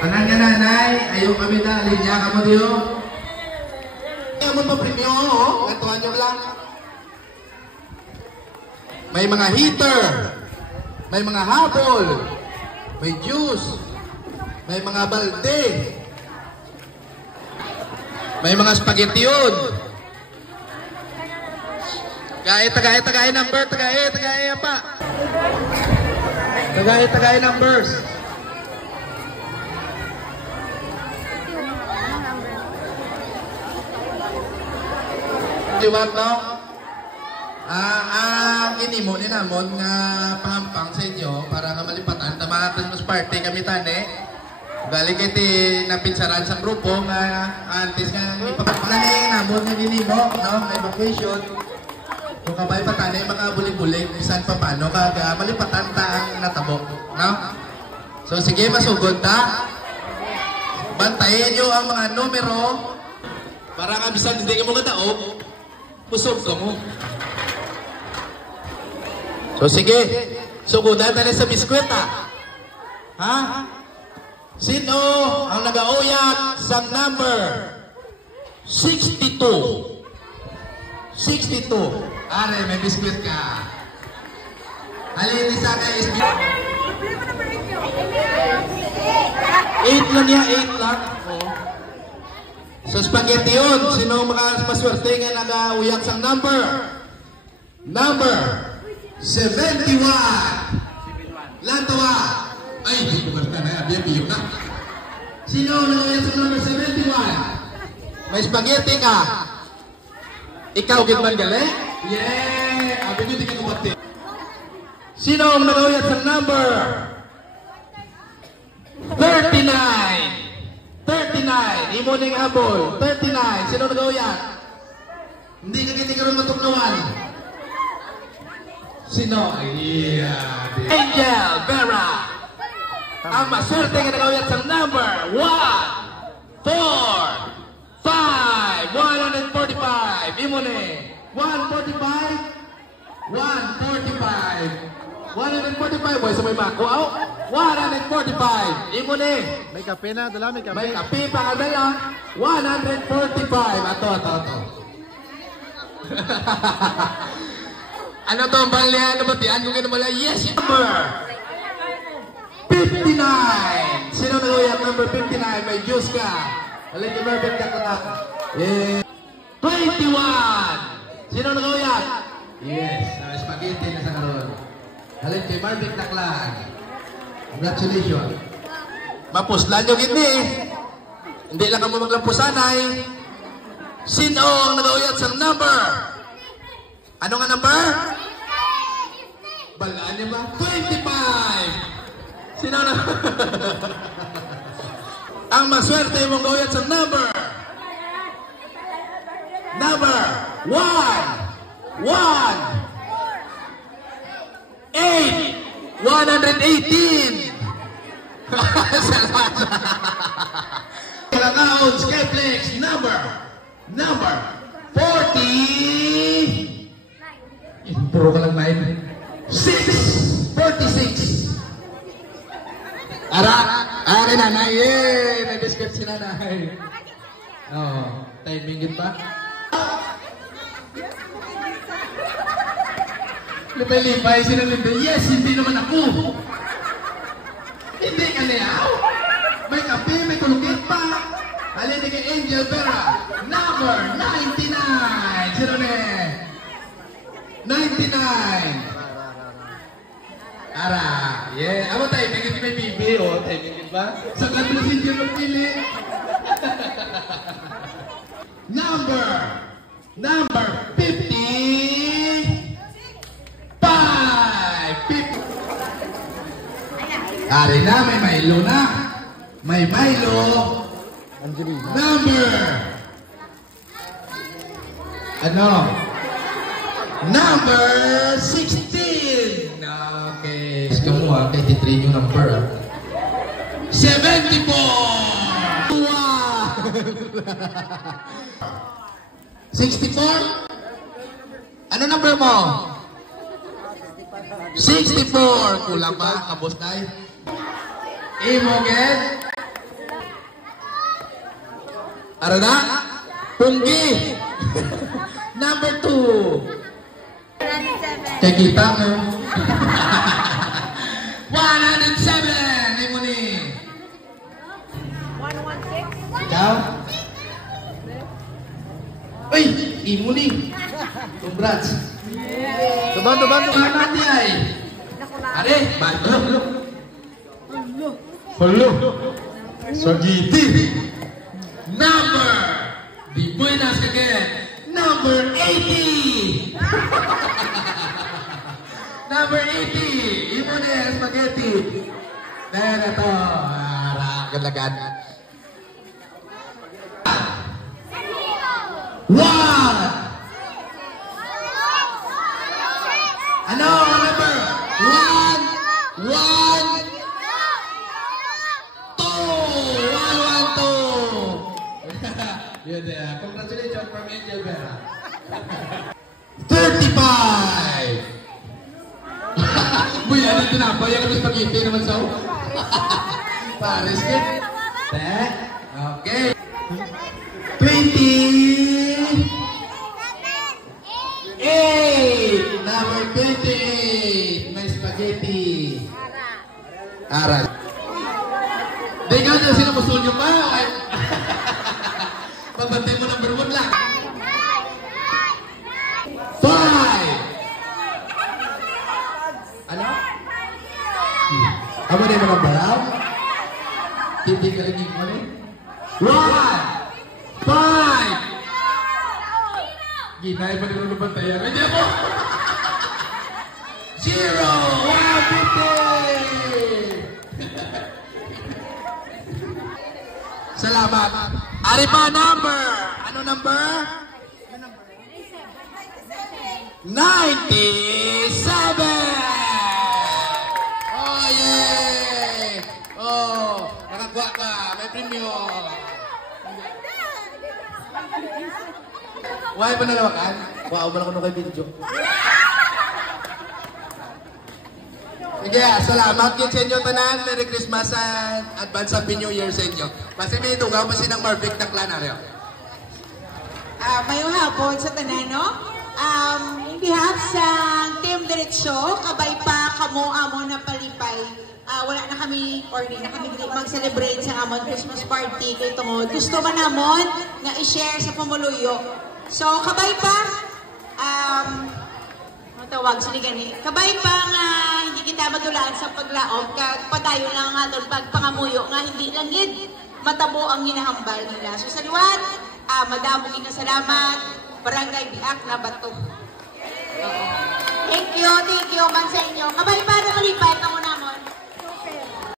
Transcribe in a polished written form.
Tanan nga nanay, ayaw kami na, linya ka mo diyo. Ayaw mo pa premyo, gantuhan nyo lang. May mga heater, may mga habol, may juice, may mga balde, may mga spaghetti yun. Tagay number, tagay pa. Tagay numbers. Liwag no? Ang inimo ni namon nga pahampang sa inyo para nga malipatan tamatan mas party kami tani. Galing kay ti napinsaran sa grupo nga antes nga ipapakala ni namon nga inimo no may vacation. Kung kabay pa tani mga bulig-bulig bisan pa paano kaga malipatan ta ang natabo, no? So sige masugod ta. Bantayan niyo ang mga numero para nga bisan hindi ka mo kadaog. Pusog ka mo. So sige, sugudan tayo sa biskweta. Ha? Sino ang nag-auyak sa number 62? 62. Are, may biskwit ka. Halili sa akin is 8 lang niya, 8 lang. So spaghetti yun. Sino makapaswerte nga nag-uyak sa number? Number 71. Lantawa. Ay, hindi ko basta na. Abiyang na. Sino nag-uyak sa number 71? May spaghetti ka. Ikaw gitman gali? Yeah! Abi ko di ka kumati. Sino nag-uyak sa number 39? 39, imo ning habol. 39, sino nag-uyak? Hindi ka kinikaroon matuklawan. Sino? Yeah, Angel Vera. Ang maswerte nga nag-uyak sa number 1, 4, 5, 145. Imo ni 145, 145. 145, boy, sa may mako. 145. Imo ni. May kape na, dala, may kape. May kape pa ka dala. 145. Ato. Ano to ang balihan na batian kung kinamala? Yes, number 59. Sino nag-uyak number 59? May juice ka. Alin ka perfect ka na. Yeah. 21. Sino nag-uyak? Yes. Spaghetti na sa karoon. Halin kay Marvick Taklan. Congratulations. Mapuslan nyo gini. Hindi lang kamo maglampusanay. Sino ang nag-uyat sa number? Ano nga number? Balaan niya ba? 25. Sino na? Ang maswerte mong nag-uyat sa number? Number 1. 118. Kalakaon, Skeplex, number 40. Puro ka lang 9. 46. Ara nanay, yay! May biscuit si nanay. Oh, timing yun pa. Lipay-lipay, sinalipay. Yes, hindi naman ako. Hindi ka niyaw. May kape, may kulukit pa. Halin kay Angel Vera. Number 99. Sino na 99. Ara. Yeah. Amo tayo, may may bibi. O, tayo ba? Sa kanila si Angel magpili. Number 50. Ari na, may Milo na. May Milo. Angelina. Number. Ano? Number 16. Okay. Kamuha, kay titrin yung number. 74. Wow. 64? Ano number mo? 64. Kulang ba? Kabos na eh. Imogen. Arana. Punggi. Number 2. Kaya kita mo. 107. Imo ni. 116. Ikaw? Uy! Imo ni. Congrats. Tuban, tuban, tuban. Ano natin ay? Are, bato. Hello. Sagiti. Number. Di buenas again. Number 80. Number 80. Imo ni spaghetti. Dahil ito. Galagan. 1. Ano? Number? 1, 1, 2. 1, 1, 2. Yun na. Congratulations from Angel Vera. 35. Buya, ano tinapay? Ang spaghetti naman sa Paris kid. Okay. 20. 8. Number 20. May spaghetti. Aral. Di ka na, sino gusto nyo pa? Pabantay mo number 1 lang. 5. Ano? Amo na yung mga baraw? Hindi ka lagi mo rin? 1. 5. Ginay pa nila lubantayan. Hindi mo! 0! 150! Salamat. Ari pa number. Ano number? 97! Oh, yay! Oh, nakakuha ka. May premyo. Why ba nalawakan? Wow, man ako kay video. Sige, salamat din sa inyo tanan. Merry Christmas and advance Happy New Year sa inyo. Kasi may dugaw pa sinang Marvic na clan aryo. Mayong hapon sa tanan, no? In behalf sa Team Diretso, kabay pa kamo amo na palipay. Wala na kami, or di na kami mag-celebrate sa amon Christmas party. Kaya tungod, gusto man namon nga i-share sa pamuluyo. So, kabay pa, tawag sila gani, kabay pa nga hindi kita madulaan sa paglaom, kag padayo lang nga doon pagpangamuyo nga hindi lang gid matabo ang ginahambal nila. So, sa liwat, madamong salamat, Barangay Biak na Bato. Thank you man sa inyo. Kabay pa